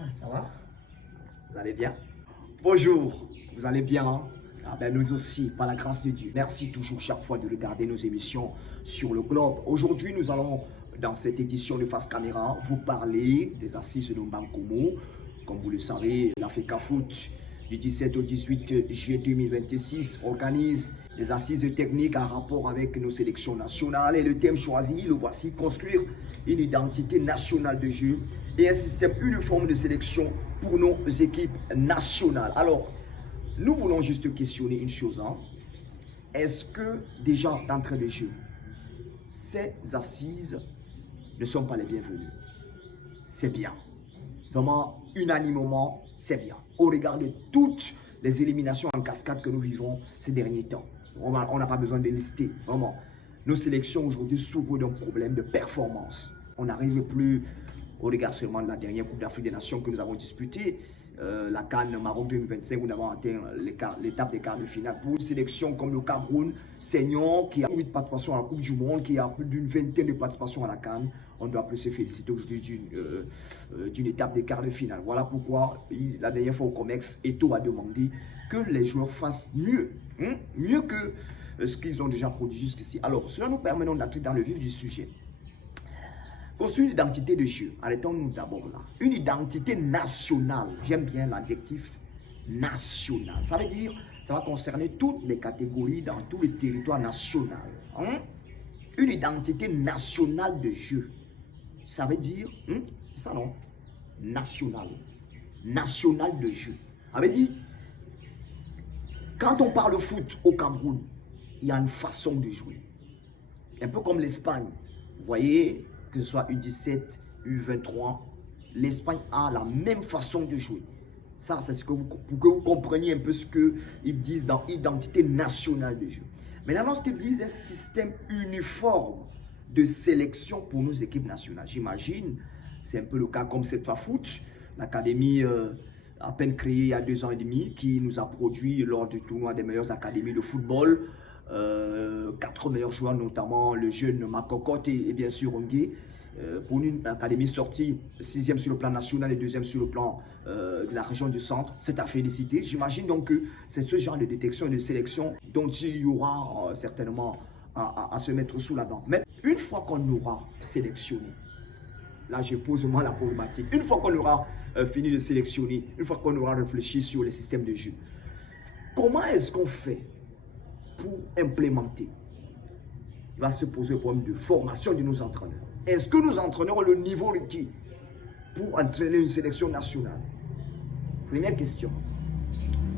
Ah, ça va? Vous allez bien? Bonjour, vous allez bien? Hein? Ah ben nous aussi, par la grâce de Dieu. Merci toujours chaque fois de regarder nos émissions sur le globe. Aujourd'hui, nous allons, dans cette édition de Face Caméra, vous parler des assises de Mbankomo. Comme vous le savez, l'Africa Foot du 17 au 18 juillet 2026 organise les assises techniques en rapport avec nos sélections nationales. Et le thème choisi, le voici, construire une identité nationale de jeu et un système uniforme de sélection pour nos équipes nationales. Alors, nous voulons juste questionner une chose. Hein. Est-ce que déjà d'entrée de jeu, ces assises ne sont pas les bienvenues? C'est bien. Vraiment, unanimement, c'est bien. Au regard de toutes les éliminations en cascade que nous vivons ces derniers temps. On n'a pas besoin de lister. Vraiment, nos sélections aujourd'hui souffrent d'un problème de performance. On n'arrive plus, au regard seulement de la dernière Coupe d'Afrique des Nations que nous avons disputée, la CAN Maroc 2025, où nous avons atteint l'étape des quarts de finale. Pour une sélection comme le Cameroun, senior, qui a 8 participations à la Coupe du Monde, qui a plus d'une vingtaine de participations à la CAN, on doit plus se féliciter aujourd'hui d'une étape des quarts de finale. Voilà pourquoi, la dernière fois au COMEX, Eto'o a demandé que les joueurs fassent mieux, mieux que ce qu'ils ont déjà produit jusqu'ici. Alors, cela nous permet d'entrer dans le vif du sujet. Construire une identité de jeu. Arrêtons-nous d'abord là. Une identité nationale. J'aime bien l'adjectif national. Ça veut dire, ça va concerner toutes les catégories dans tout le territoire national. Hein? Une identité nationale de jeu. Ça veut dire, c'est ça non? National. National de jeu. Ça veut dire, quand on parle foot au Cameroun, il y a une façon de jouer. Un peu comme l'Espagne. Vous voyez, que ce soit U17, U23, l'Espagne a la même façon de jouer. Ça, c'est pour que vous compreniez un peu ce qu'ils disent dans identité nationale de jeu. Maintenant, lorsqu'ils disent un système uniforme de sélection pour nos équipes nationales, j'imagine, c'est un peu le cas comme cette fois foot, l'académie à peine créée il y a 2 ans et demi, qui nous a produit lors du tournoi des meilleures académies de football, 4 meilleurs joueurs, notamment le jeune Makokote et bien sûr Ongué, pour une académie sortie 6e sur le plan national et 2e sur le plan de la région du centre. C'est à féliciter. J'imagine donc que c'est ce genre de détection et de sélection dont il y aura certainement à se mettre sous la dent. Mais une fois qu'on aura sélectionné, là je pose moi la problématique, une fois qu'on aura fini de sélectionner, une fois qu'on aura réfléchi sur les systèmes de jeu, comment est-ce qu'on fait pour implémenter? Il va se poser le problème de formation de nos entraîneurs. Est-ce que nos entraîneurs ont le niveau requis pour entraîner une sélection nationale? Première question.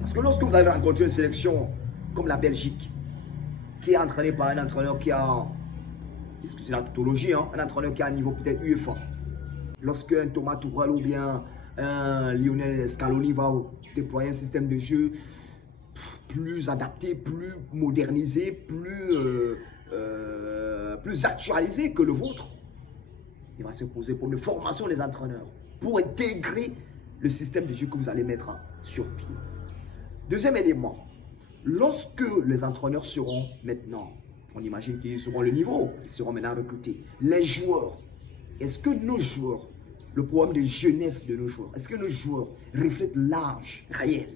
Parce que lorsque vous allez rencontrer une sélection comme la Belgique, qui est entraînée par un entraîneur qui a, excusez la tautologie, hein, un entraîneur qui a un niveau peut-être UEFA. Lorsque un Thomas Tuchel ou bien un Lionel Scaloni va déployer un système de jeu plus adapté, plus modernisé, plus actualisé que le vôtre, il va se poser pour une formation des entraîneurs, pour intégrer le système de jeu que vous allez mettre sur pied. Deuxième élément, lorsque les entraîneurs seront maintenant, on imagine qu'ils auront le niveau, ils seront maintenant recrutés, les joueurs, est-ce que nos joueurs, le problème de jeunesse de nos joueurs, est-ce que nos joueurs reflètent l'âge réel?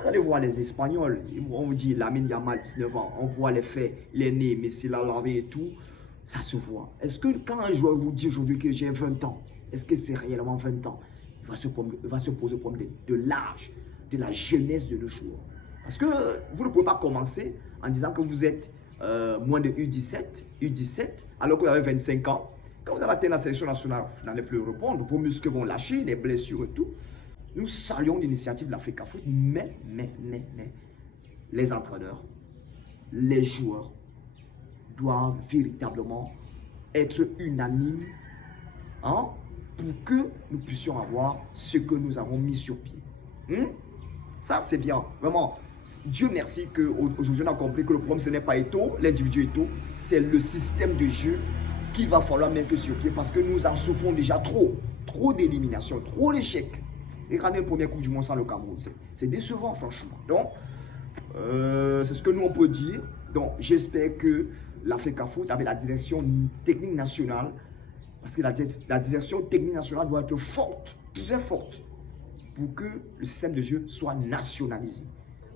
Vous allez voir les Espagnols, on vous dit Lamine Yamal, 19 ans, on voit les faits, il est né, Messi l'a lavé et tout, ça se voit. Est-ce que quand un joueur vous dit aujourd'hui que j'ai 20 ans, est-ce que c'est réellement 20 ans? Il va se poser le problème de l'âge, de la jeunesse de nos joueurs. Parce que vous ne pouvez pas commencer en disant que vous êtes moins de U17, alors que vous avez 25 ans. Quand vous allez atteindre la sélection nationale, vous n'allez plus répondre, vos muscles vont lâcher, les blessures et tout. Nous saluons l'initiative de l'Africa Foot, mais, les entraîneurs, les joueurs doivent véritablement être unanimes, hein, pour que nous puissions avoir ce que nous avons mis sur pied. Ça, c'est bien. Vraiment, Dieu merci qu'aujourd'hui on a compris que le problème, ce n'est pas Eto'o, l'individu Eto'o, c'est le système de jeu qu'il va falloir mettre sur pied parce que nous en souffrons déjà trop d'élimination, trop d'échecs. Regardez une première Coupe du Monde sans le Cameroun. C'est décevant, franchement. Donc, c'est ce que nous, on peut dire. Donc, j'espère que l'Africa Foot, avec la direction technique nationale, parce que la direction technique nationale doit être forte très forte pour que le système de jeu soit nationalisé.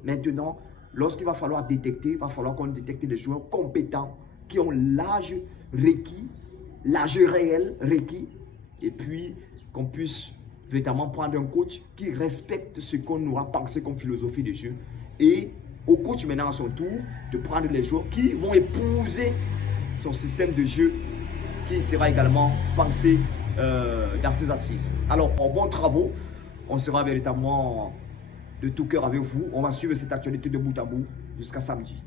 Maintenant, lorsqu'il va falloir détecter, il va falloir qu'on détecte des joueurs compétents qui ont l'âge requis, l'âge réel requis, et puis qu'on puisse véritablement prendre un coach qui respecte ce qu'on aura pensé comme philosophie de jeu, et au coach maintenant à son tour de prendre les joueurs qui vont épouser son système de jeu qui sera également pensé dans ses assises. Alors, en bons travaux, on sera véritablement de tout cœur avec vous. On va suivre cette actualité de bout à bout jusqu'à samedi.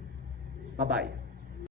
Bye bye.